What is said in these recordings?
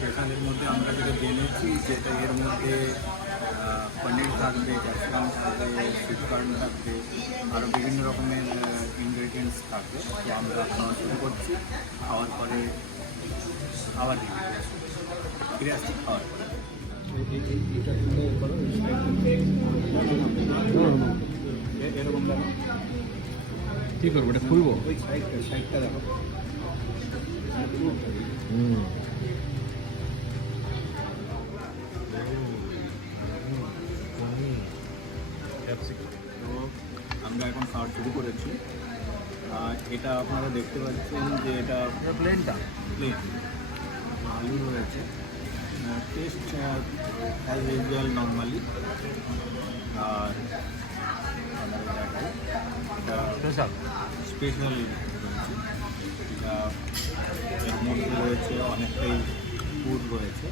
স্পেশালের মধ্যে আমরা যেটা জেনেছি যেটা এর মধ্যে পনির থাকবে, ক্যাপসিকাম থাকবে, সুইটকর্ন থাকবে, আরও বিভিন্ন রকমের ইনগ্রেডিয়েন্টস থাকবে। তো আমরা খাওয়া শুরু করছি, খাওয়ার পরে আবার ফিরে আসছি খাওয়ার পরে। এরকম দেখো কী করবো, এটা খুলবো, ওই সাইডটা দেখো। আমরা এখন খাওয়া শুরু করেছি। এটা আপনারা দেখতে পাচ্ছেন যে এটা প্লেন আলু রয়েছে। Taste as usual normally. আর এটা স্পেশাল রয়েছে। এটা এর মধ্যে রয়েছে অনেকটাই ফুড রয়েছে,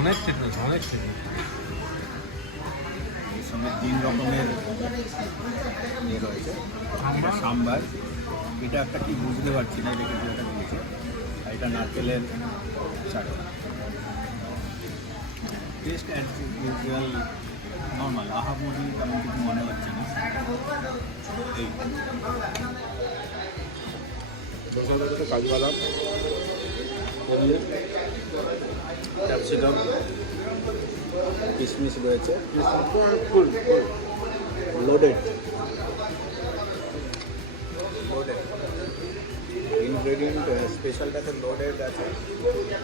অনেক ফিটনেস। এর সঙ্গে 3 রকমের ইয়ে রয়েছে। সাম্বার, এটা একটা কি বুঝতে পারছি না, এটা কিছু একটা দিয়েছে। আর এটা নারকেলের চাটনি। টেস্ট অ্যাজ ইউজুয়াল নর্মাল, আহামরি তেমন কিছু মনে হচ্ছে না। এই কাজু বাদাম, পনির, ক্যাপসিকাম, কিশমিশ রয়েছে, লোডেড ইনগ্রেডিয়েন্ট। স্পেশালটাতে লোডেড আছে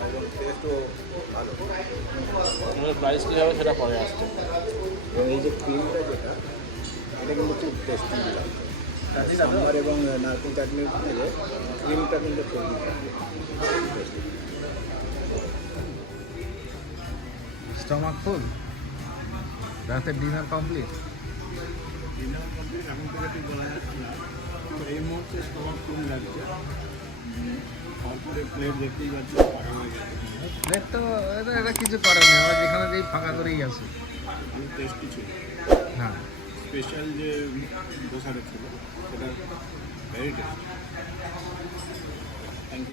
এবং টেস্টও ভালো। প্রাইস কী হবে সেটা পরে আসছে। এবং এই যে ক্রিমটা যেটা, এটা কিন্তু খুব টেস্টি লাগছে। সাম্বার এবং নারকেল চাটনির থেকে ক্রিমটা কিন্তু খুব টেস্টি। স্টমাক ফুল, রাতে ডিনার কমপ্লিট। এখন থেকে ঠিক বলা যাচ্ছে না, তো এই মুহূর্তে স্টমাক ফুল লাগছে। তারপরে প্লেট দেখতেই পাচ্ছি ফাঁকা হয়ে গেছে। প্লেট তো এটা কিছু করার নেই, আমরা যেখানে যেই ফাঁকা করেই আছি। টেস্টি ছিল। হ্যাঁ, স্পেশাল যে দোসাটা ছিল সেটা ভেরি টেস্টি।